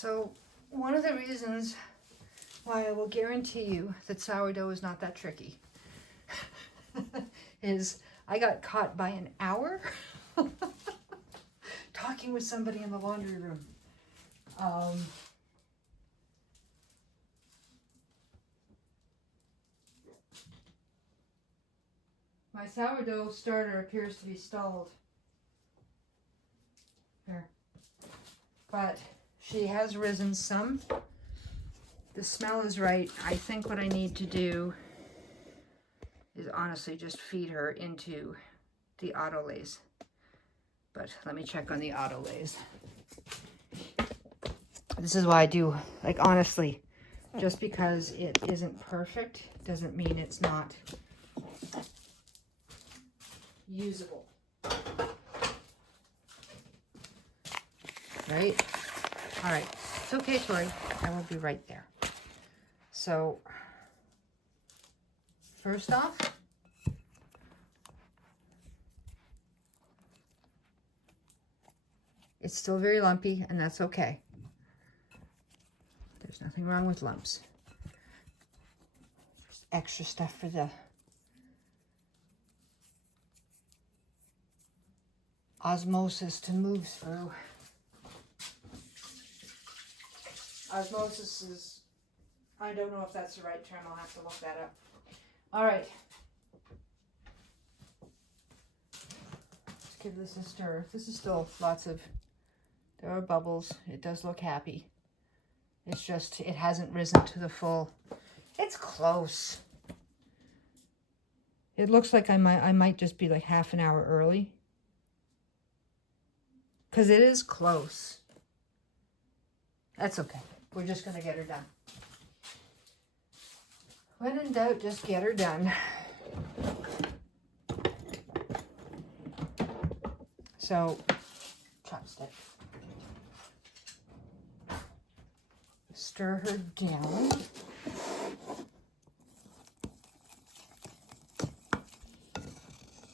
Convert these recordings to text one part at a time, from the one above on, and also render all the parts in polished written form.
So one of the reasons why I will guarantee you that sourdough is not that tricky is I got caught by an hour talking with somebody in the laundry room. My sourdough starter appears to be stalled. Here. But she has risen some. The smell is right. I think what I need to do is honestly just feed her into the Autolyse. But let me check on the Autolyse. This is why I do, like, honestly, just because it isn't perfect doesn't mean it's not usable. Right? All right. It's okay, Tori. I will be right there. So, first off, it's still very lumpy, and that's okay. There's nothing wrong with lumps. Just extra stuff for the osmosis to move through. Osmosis is, I don't know if that's the right term. I'll have to look that up. All right. Let's give this a stir. This is still lots of, there are bubbles. It does look happy. It's just, it hasn't risen to the full. It's close. It looks like I might just be like half an hour early. Because it is close. That's okay. We're just going to get her done. When in doubt, just get her done. So, chopstick. Stir her down.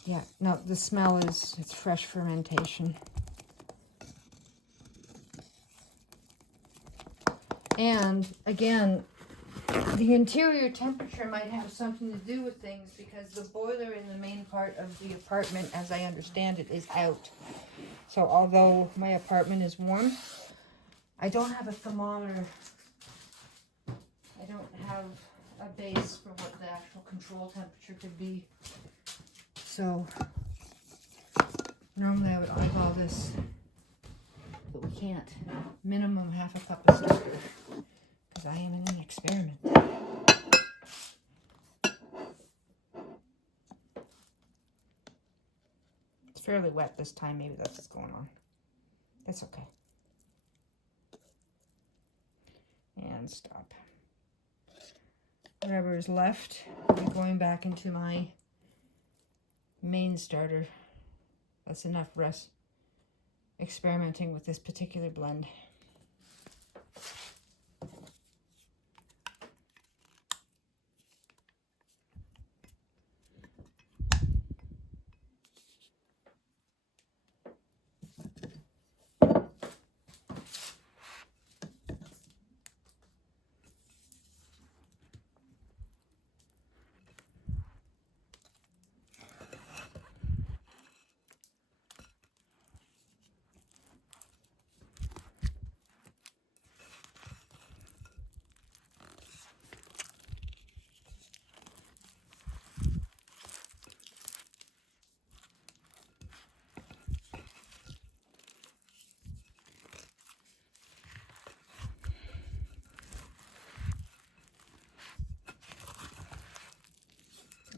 Yeah, no, the smell is, it's fresh fermentation. And again, the interior temperature might have something to do with things because the boiler in the main part of the apartment, as I understand it, is out. So although my apartment is warm, I don't have a thermometer. I don't have a base for what the actual control temperature could be. So normally I would eyeball this, but we can't. Minimum half a cup of sugar because I am in an experiment. It's fairly wet this time. Maybe that's what's going on. That's okay. And stop. Whatever is left, I'm going back into my main starter. That's enough rest experimenting with this particular blend.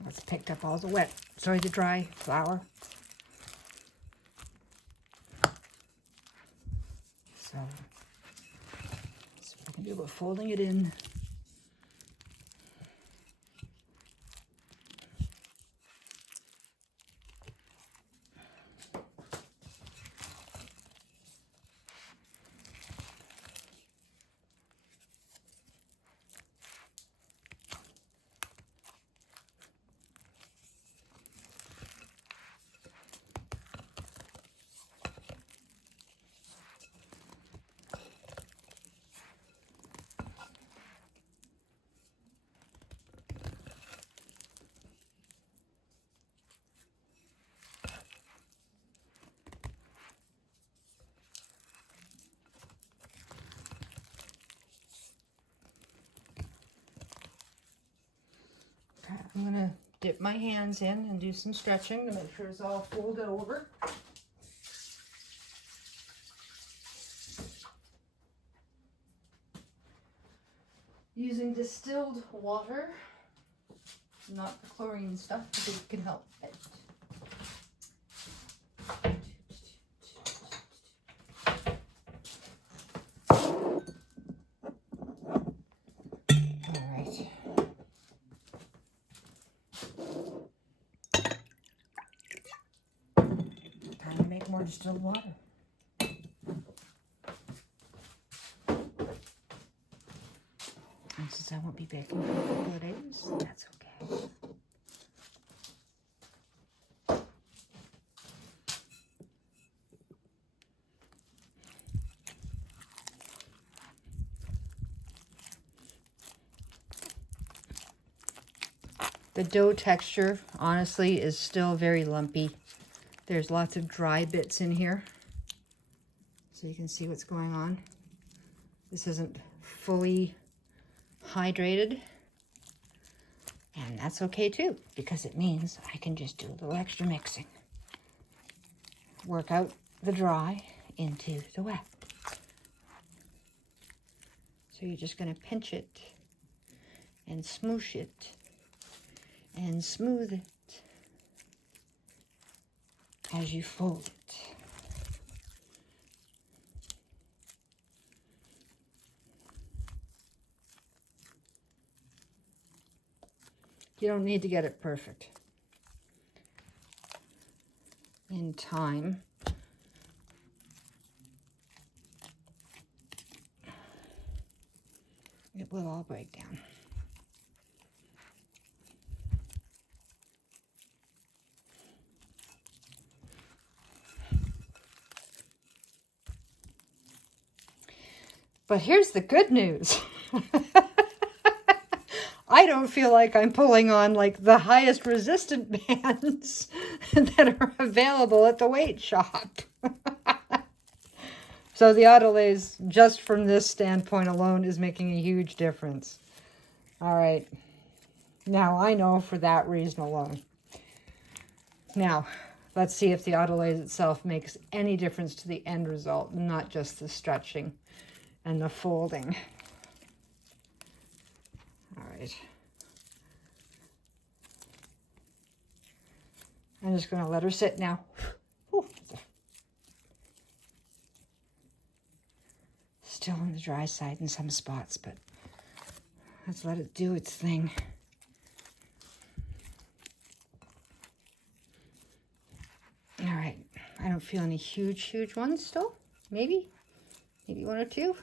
That's picked up all the the dry flour. So we can do about folding it in. I'm gonna dip my hands in and do some stretching to make sure it's all folded over. Using distilled water, not the chlorine stuff, because it can help it. More distilled water. And since I won't be baking for a couple of days, that's okay. The dough texture, honestly, is still very lumpy. There's lots of dry bits in here, so you can see what's going on. This isn't fully hydrated, and that's okay too, because it means I can just do a little extra mixing. Work out the dry into the wet. So you're just going to pinch it and smoosh it and smooth it as you fold it. You don't need to get it perfect. In time, it will all break down. But here's the good news. I don't feel like I'm pulling on like the highest resistant bands that are available at the weight shop. So the Autolyse, just from this standpoint alone, is making a huge difference. All right. Now I know for that reason alone. Now, let's see if the Autolyse itself makes any difference to the end result, not just the stretching and the folding. All right. I'm just going to let her sit now. Ooh. Still on the dry side in some spots, but let's let it do its thing. All right. I don't feel any huge ones still. Maybe one or two.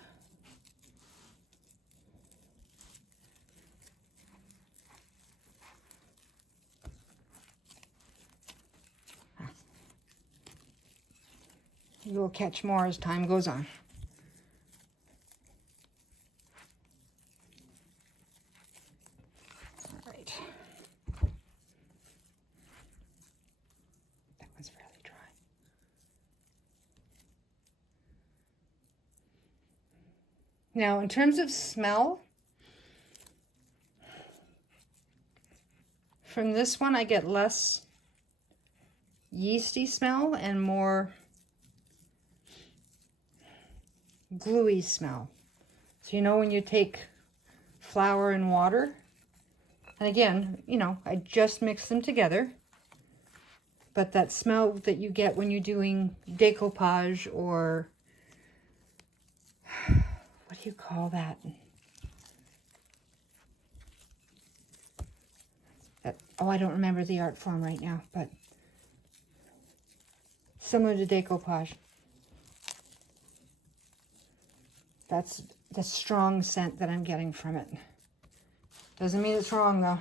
You will catch more as time goes on. All right. That one's fairly dry. Now, in terms of smell, from this one I get less yeasty smell and more gluey smell. So you know when you take flour and water, and again, you know, I just mix them together, but that smell that you get when you're doing decoupage, or what do you call that? Oh, I don't remember the art form right now, but similar to decoupage. That's the strong scent that I'm getting from it. Doesn't mean it's wrong though.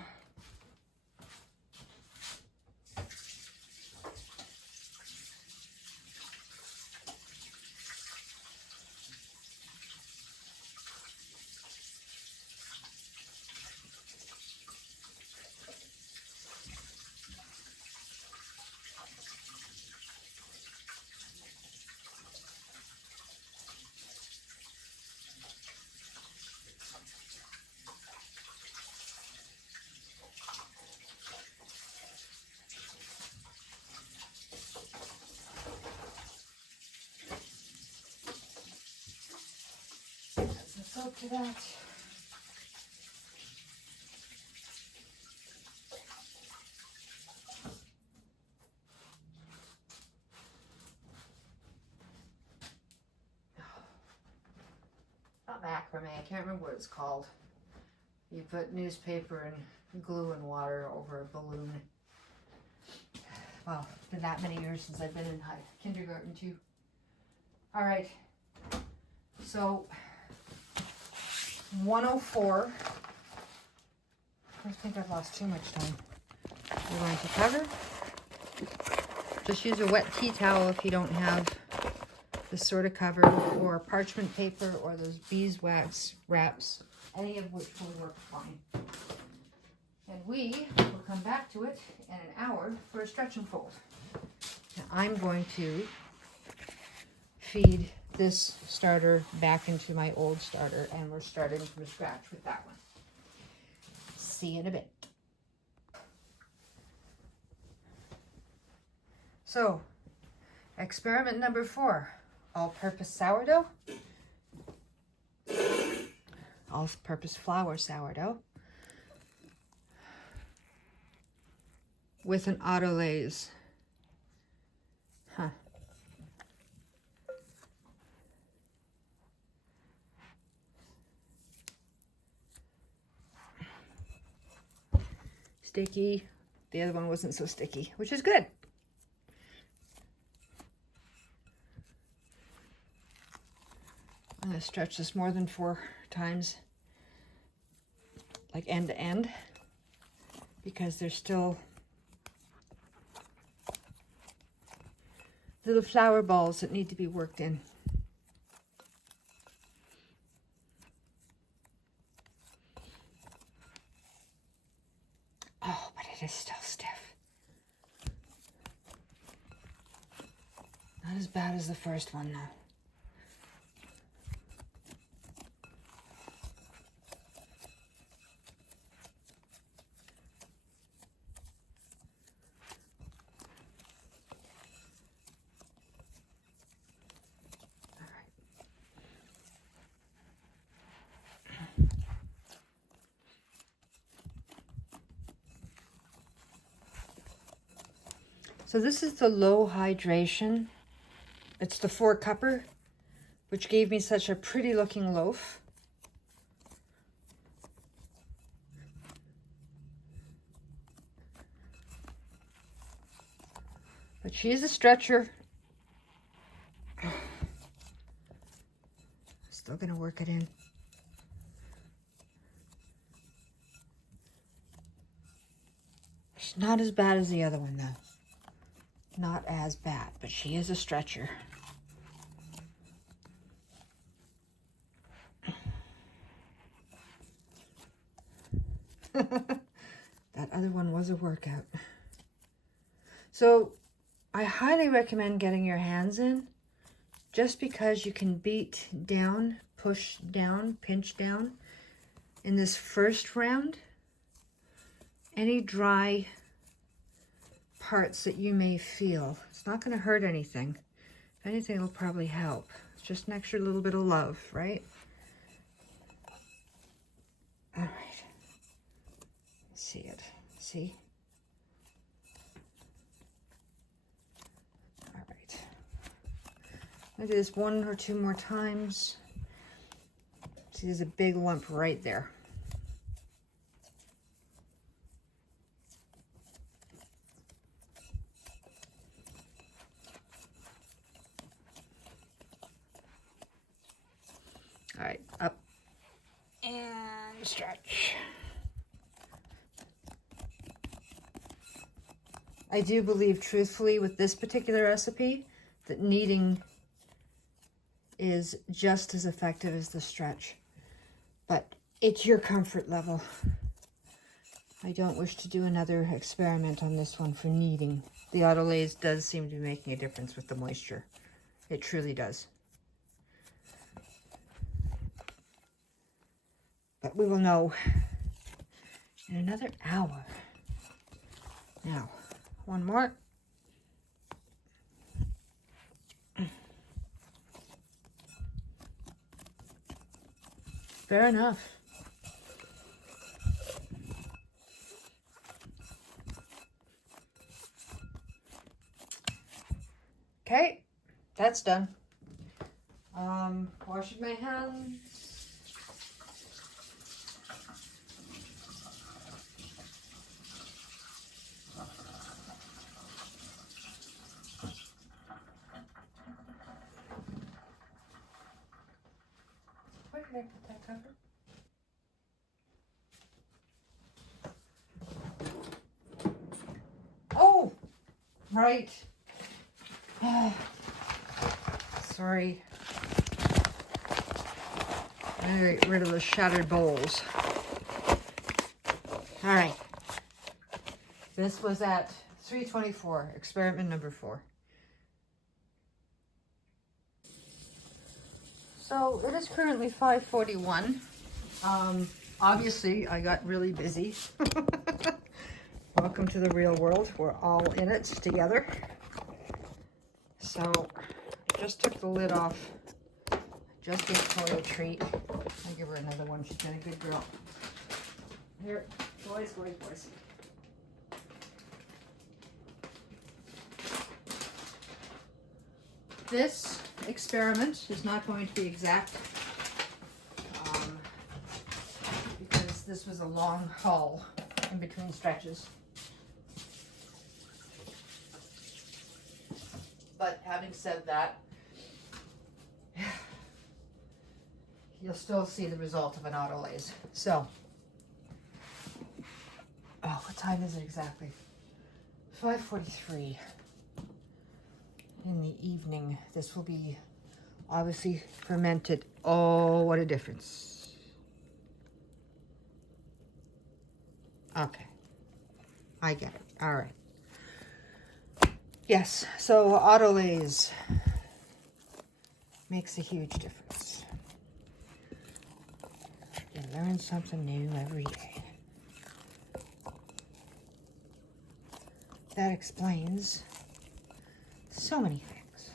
go to that. Not macrame, I can't remember what it's called. You put newspaper and glue and water over a balloon. Well, it's been that many years since I've been in kindergarten too. All right, so 104. I think I've lost too much time. We're going to cover. Just use a wet tea towel if you don't have this sort of cover, or parchment paper, or those beeswax wraps, any of which will work fine. And we will come back to it in an hour for a stretch and fold. Now I'm going to feed this starter back into my old starter, and we're starting from scratch with that one. See you in a bit. So, experiment number 4, all-purpose sourdough, all-purpose flour sourdough with an Autolyse. Huh. Sticky. The other one wasn't so sticky, which is good. I'm going to stretch this more than 4 times, like end to end, because there's still little flour balls that need to be worked in. Oh, but it is still stiff. Not as bad as the first one, though. So this is the low hydration. It's the 4-cupper, which gave me such a pretty looking loaf. But she is a stretcher. Still gonna work it in. She's not as bad as the other one though. Not as bad, but she is a stretcher. That other one was a workout. So I highly recommend getting your hands in, just because you can beat down, push down, pinch down in this first round any dry parts that you may feel. It's not going to hurt anything. If anything, it'll probably help. It's just an extra little bit of love, right? All right. See it. See? All right. I'm going to do this 1 or 2 more times. See, there's a big lump right there. All right, up and stretch. I do believe truthfully with this particular recipe that kneading is just as effective as the stretch, but it's your comfort level. I don't wish to do another experiment on this one for kneading. The Autolyse does seem to be making a difference with the moisture. It truly does. But we will know in another hour. Now, one more. Fair enough. Okay, that's done. Washing my hands. Where did I put that cover? Oh, right. Sorry. I'm gonna get rid of the shattered bowls. All right. This was at 324, experiment number 4. So it is currently 5:41. Obviously I got really busy. Welcome to the real world. We're all in it together. So just took the lid off. Just gave Chloe a treat. I'll give her another one. She's been a good girl. Here, boys. This experiment is not going to be exact because this was a long haul in between stretches. But having said that, you'll still see the result of an Autolyse. So, what time is it exactly? 5:43 in the evening. This will be obviously fermented. Oh, what a difference. Okay, I get it. All right. Yes, so Autolyse makes a huge difference. You learn something new every day. That explains so many things.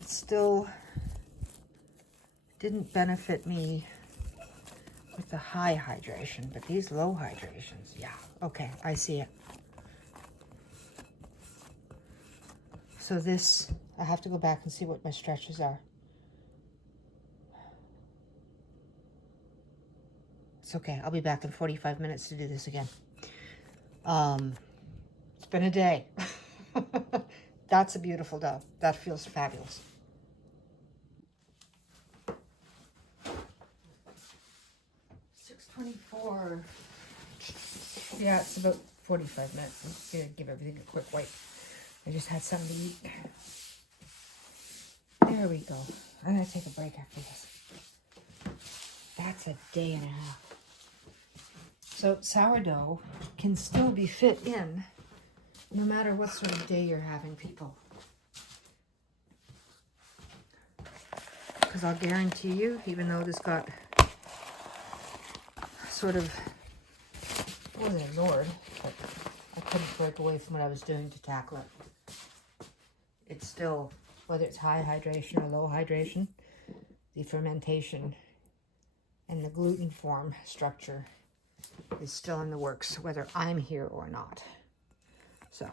It still didn't benefit me with the high hydration, but these low hydrations, yeah, okay, I see it. So this, I have to go back and see what my stretches are. It's okay, I'll be back in 45 minutes to do this again. It's been a day. That's a beautiful dough. That feels fabulous. $6.24. Yeah, it's about 45 minutes. I'm just gonna give everything a quick wipe. I just had something to eat. There we go. I'm gonna take a break after this. That's a day and a half. So sourdough can still be fit in no matter what sort of day you're having, people. Because I'll guarantee you, even though this got sort of, I wasn't ignored, but I couldn't break away from what I was doing to tackle it. It's still, whether it's high hydration or low hydration, the fermentation and the gluten form structure is still in the works, whether I'm here or not. So,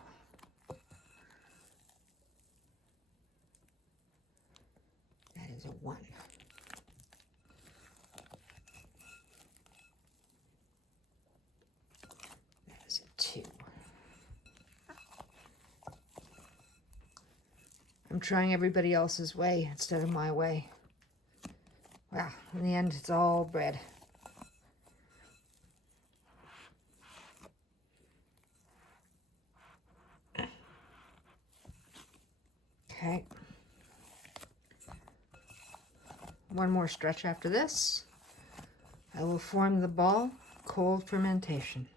that is a 1. That is a 2. I'm trying everybody else's way instead of my way. Well, in the end, it's all bread. Okay. One more stretch after this. I will form the ball, cold fermentation.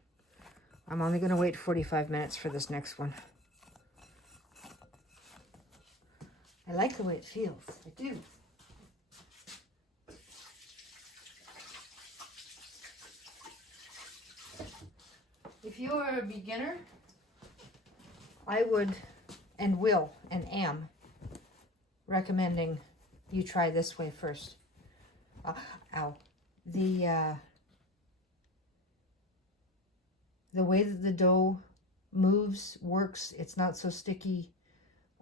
I'm only going to wait 45 minutes for this next one. I like the way it feels. I do. If you are a beginner, I would and will and am recommending you try this way first. Ow. The way that the dough moves, works, it's not so sticky.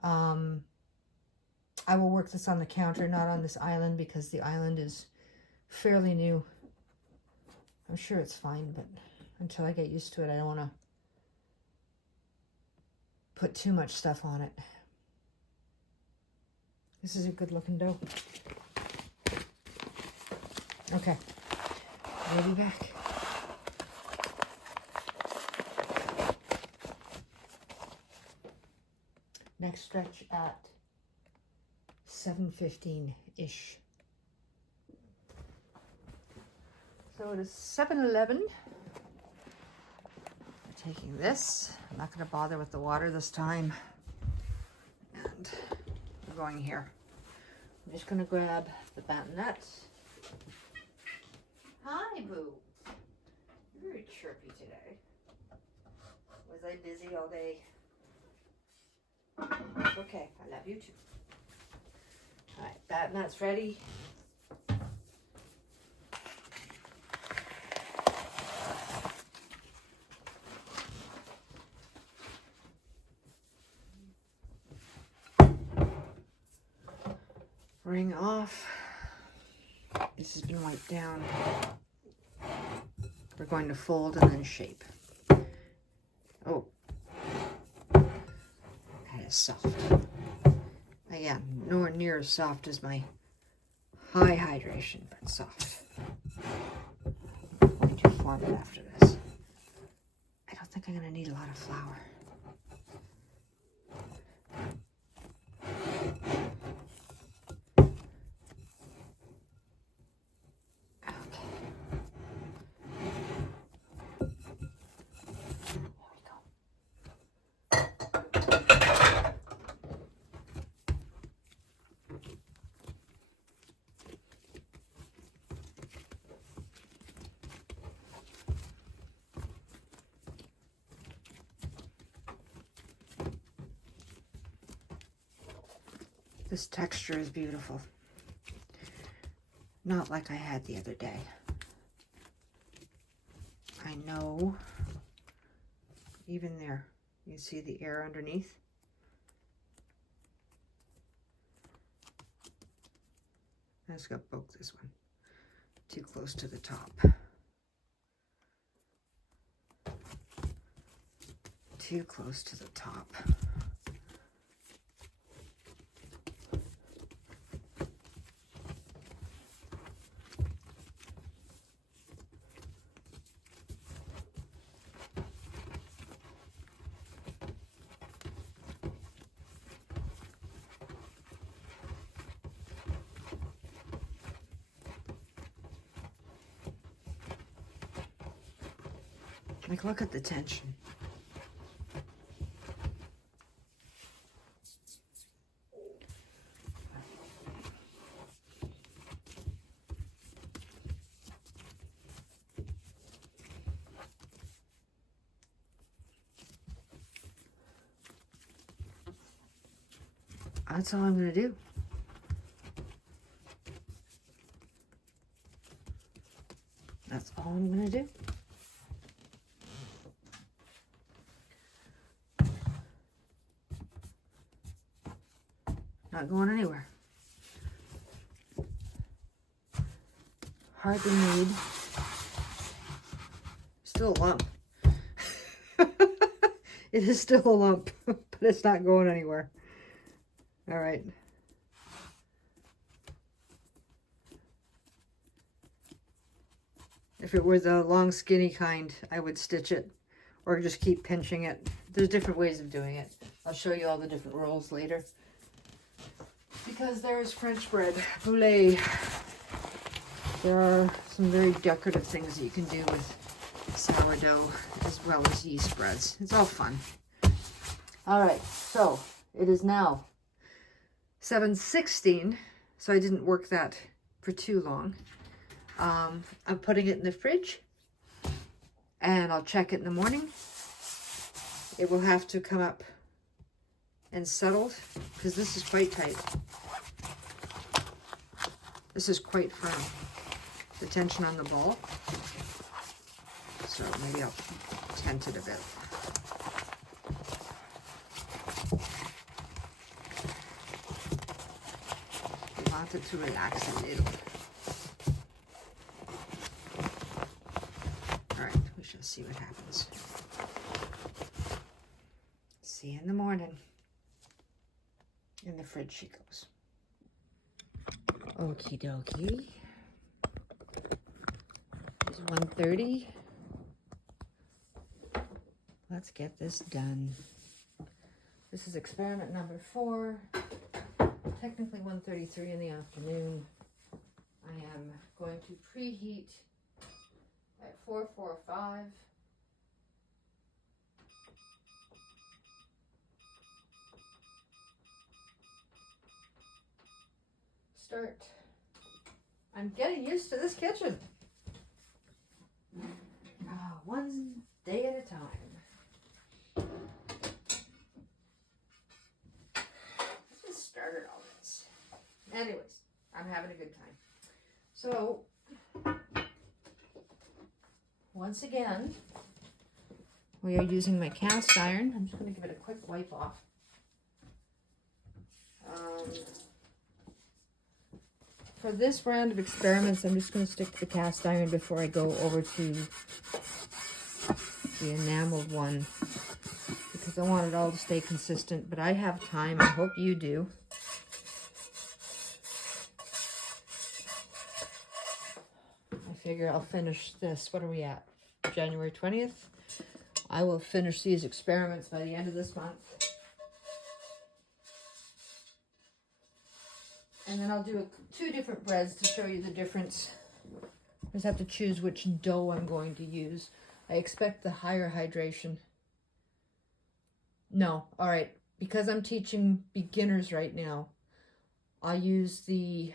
I will work this on the counter, not on this island, because the island is fairly new. I'm sure it's fine, but until I get used to it, I don't want to put too much stuff on it. This is a good looking dough. Okay, we'll be back. Next stretch at 7:15-ish. So it is 7:11. We're taking this. I'm not going to bother with the water this time. And we're going here. I'm just going to grab the bananas. Hi, Boo. You're very chirpy today. Was I busy all day? It's okay. I love you too. All right, bananas ready. Ring off. This has been wiped down. We're going to fold and then shape. Oh, that is soft. Again, nowhere near as soft as my high hydration, but soft. I'm going to form it after this. I don't think I'm going to need a lot of flour. This texture is beautiful. Not like I had the other day. I know. Even there, you see the air underneath? I just got poked this one. Too close to the top. Too close to the top. Like, look at the tension. That's all I'm going to do. That's all I'm going to do. Not going anywhere. Hardly made. Still a lump. It is still a lump, but it's not going anywhere. All right. If it was a long, skinny kind, I would stitch it or just keep pinching it. There's different ways of doing it. I'll show you all the different rolls later. Because there's French bread, poulet. There are some very decorative things that you can do with sourdough as well as yeast breads. It's all fun. All right, so it is now 7:16, so I didn't work that for too long. I'm putting it in the fridge, and I'll check it in the morning. It will have to come up and settled, because this is quite tight. This is quite firm, the tension on the ball. So maybe I'll tent it a bit. I want it to relax a little. All right, we shall see what happens. See you in the morning. In the fridge she goes. Okie dokie. It's 1:30. Let's get this done. This is experiment number 4. Technically 1:33 in the afternoon. I am going to preheat at 445. Start. I'm getting used to this kitchen. One day at a time. Just started all this. Anyways, I'm having a good time. So, once again, we are using my cast iron. I'm just going to give it a quick wipe off. For this round of experiments, I'm just going to stick to the cast iron before I go over to the enameled one, because I want it all to stay consistent, but I have time. I hope you do. I figure I'll finish this. What are we at? January 20th? I will finish these experiments by the end of this month. And then I'll do 2 different breads to show you the difference. I just have to choose which dough I'm going to use. I expect the higher hydration. No, all right. Because I'm teaching beginners right now, I'll use the,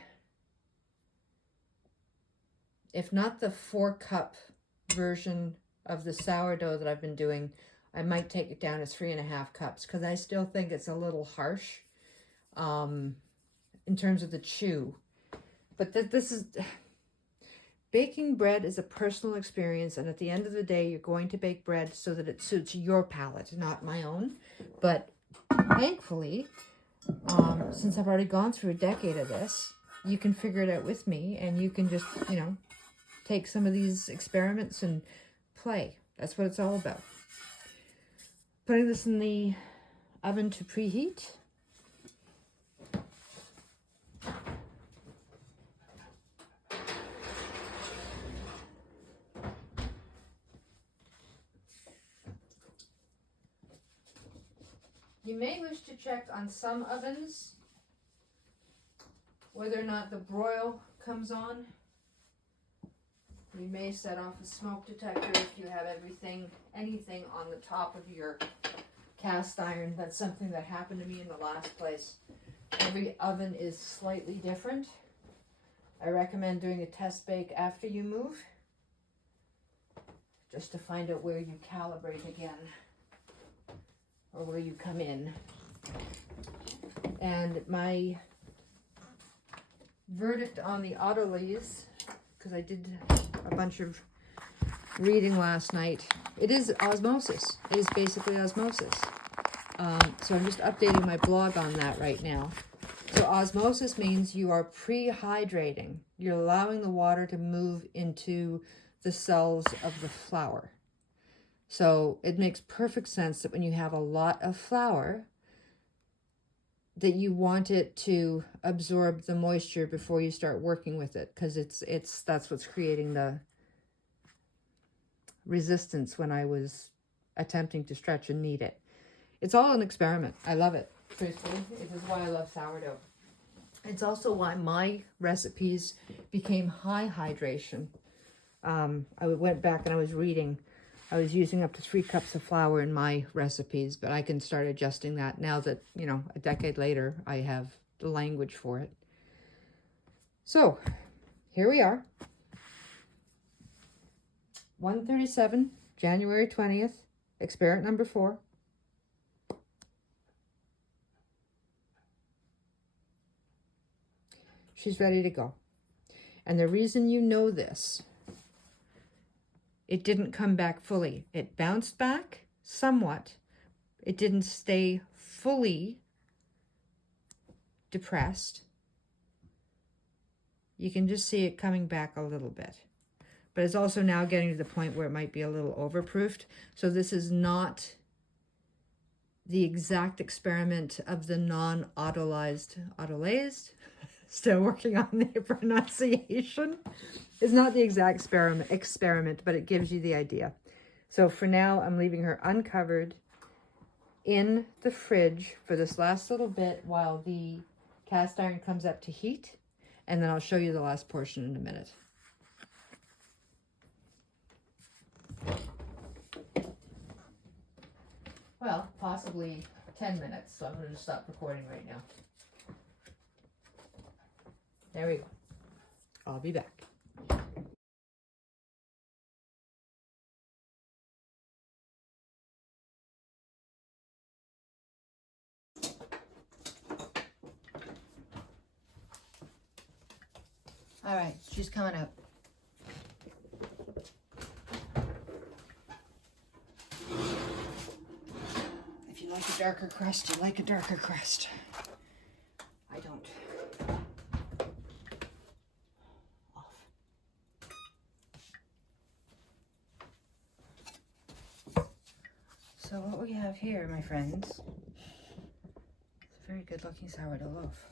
if not the 4-cup version of the sourdough that I've been doing, I might take it down to 3.5 cups because I still think it's a little harsh. In terms of the chew. But this is, baking bread is a personal experience, and at the end of the day, you're going to bake bread so that it suits your palate, not my own. But thankfully, since I've already gone through a decade of this, you can figure it out with me, and you can just, you know, take some of these experiments and play. That's what it's all about. Putting this in the oven to preheat. You may wish to check on some ovens whether or not the broil comes on. You may set off a smoke detector if you have anything on the top of your cast iron. That's something that happened to me in the last place. Every oven is slightly different. I recommend doing a test bake after you move, just to find out where you calibrate again, or where you come in. And my verdict on the Autolyse, because I did a bunch of reading last night, it is osmosis. It is basically osmosis. So I'm just updating my blog on that right now. So osmosis means you are pre-hydrating. You're allowing the water to move into the cells of the flour. So it makes perfect sense that when you have a lot of flour, that you want it to absorb the moisture before you start working with it, because that's what's creating the resistance when I was attempting to stretch and knead it. It's all an experiment. I love it, truthfully. It is why I love sourdough. It's also why my recipes became high hydration. I went back and I was reading. I was using up to 3 cups of flour in my recipes, but I can start adjusting that now that, you know, a decade later, I have the language for it. So, here we are. 1:37, January 20th, experiment number 4. She's ready to go. And the reason you know this, it didn't come back fully. It bounced back somewhat. It didn't stay fully depressed. You can just see it coming back a little bit. But it's also now getting to the point where it might be a little overproofed. So this is not the exact experiment of the non-autolyzed, Autolyse, still working on the pronunciation. It's not the exact experiment, but it gives you the idea. So for now, I'm leaving her uncovered in the fridge for this last little bit while the cast iron comes up to heat. And then I'll show you the last portion in a minute. Well, possibly 10 minutes, so I'm going to stop recording right now. There we go. I'll be back. All right, she's coming up. If you like a darker crust, you like a darker crust. I don't. Off. So what we have here, my friends, is a very good looking sourdough loaf.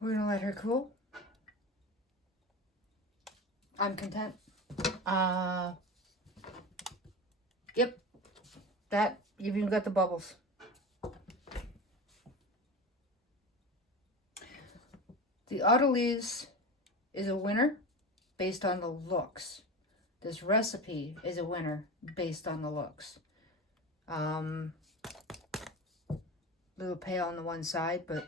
We're gonna let her cool. I'm content. Yep, that, you've even got the bubbles. The Autolyse is a winner based on the looks. This recipe is a winner based on the looks. Little pale on the one side, but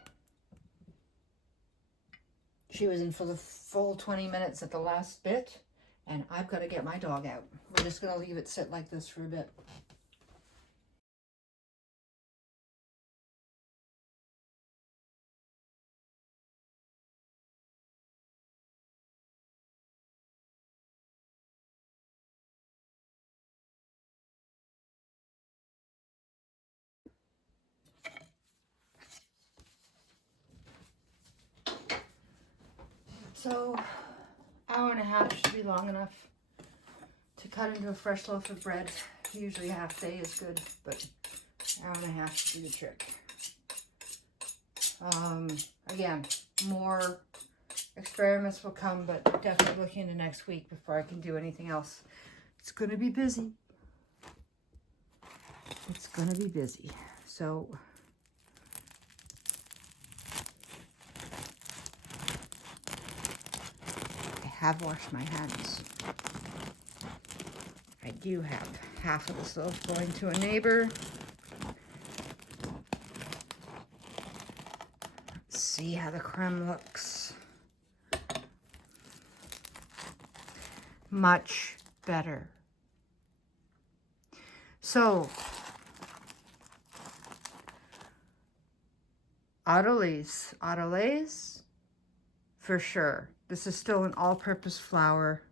she was in for the full 20 minutes at the last bit, and I've got to get my dog out. We're just going to leave it sit like this for a bit. So, hour and a half should be long enough to cut into a fresh loaf of bread. Usually a half day is good, but hour and a half should do the trick. Again, more experiments will come, but definitely looking into next week before I can do anything else. It's going to be busy. It's going to be busy. So, I have washed my hands. I do have half of this loaf going to a neighbor. Let's see how the crumb looks. Much better. So, Autolyse, for sure. This is still an all-purpose flour.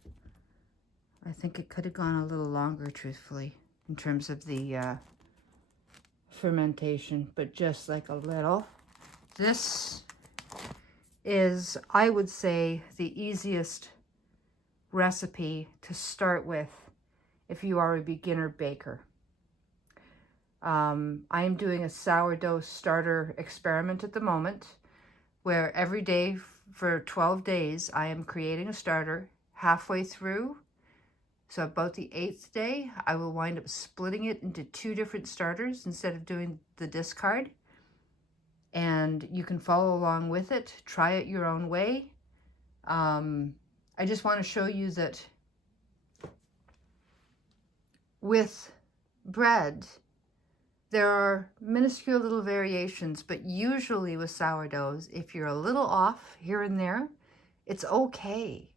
I think it could have gone a little longer, truthfully, in terms of the fermentation, but just like a little. This is, I would say, the easiest recipe to start with if you are a beginner baker. I am doing a sourdough starter experiment at the moment where every day for 12 days I am creating a starter. Halfway through, so about the 8th day, I will wind up splitting it into 2 different starters instead of doing the discard. And you can follow along with it. Try it your own way. I just want to show you that with bread, There are minuscule little variations, but usually with sourdoughs, if you're a little off here and there, it's okay.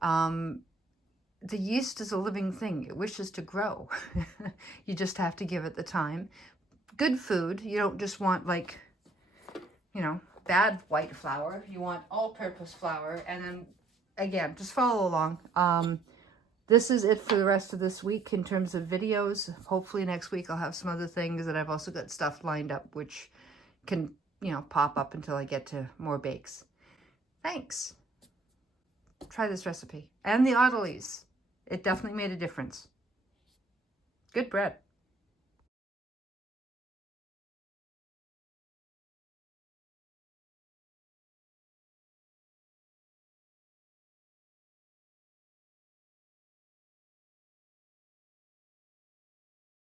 The yeast is a living thing. It wishes to grow. You just have to give it the time. Good food. You don't just want, like, you know, bad white flour. You want all-purpose flour. And then, again, just follow along. This is it for the rest of this week in terms of videos. Hopefully next week I'll have some other things, and I've also got stuff lined up which can, you know, pop up until I get to more bakes. Thanks. Try this recipe. And the Autolyse. It definitely made a difference. Good bread.